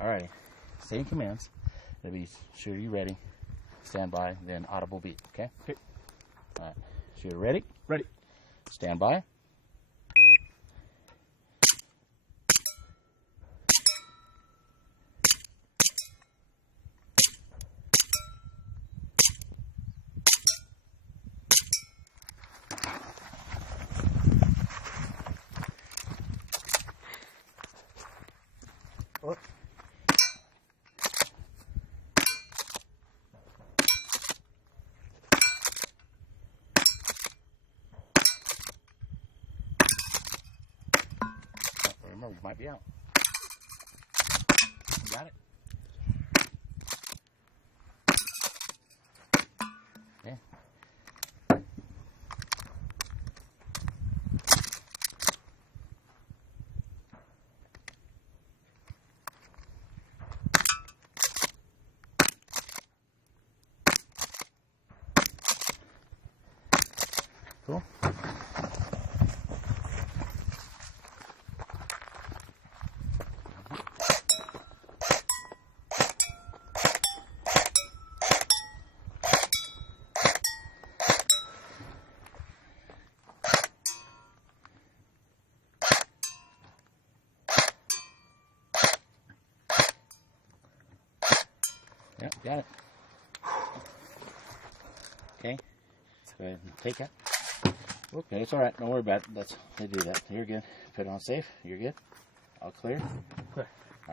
Alrighty. Same commands. It'll be shooter, you ready? Stand by, then audible beep. Okay? Okay. Alright. Shooter ready? Ready. Stand by. Oh. Remember, you might be out. You got it? Yeah. Cool. Yep, got it. Okay, let's go ahead and take it. Okay, it's alright, don't worry about it. They do that. You're good. Put it on safe. You're good. All clear. Clear.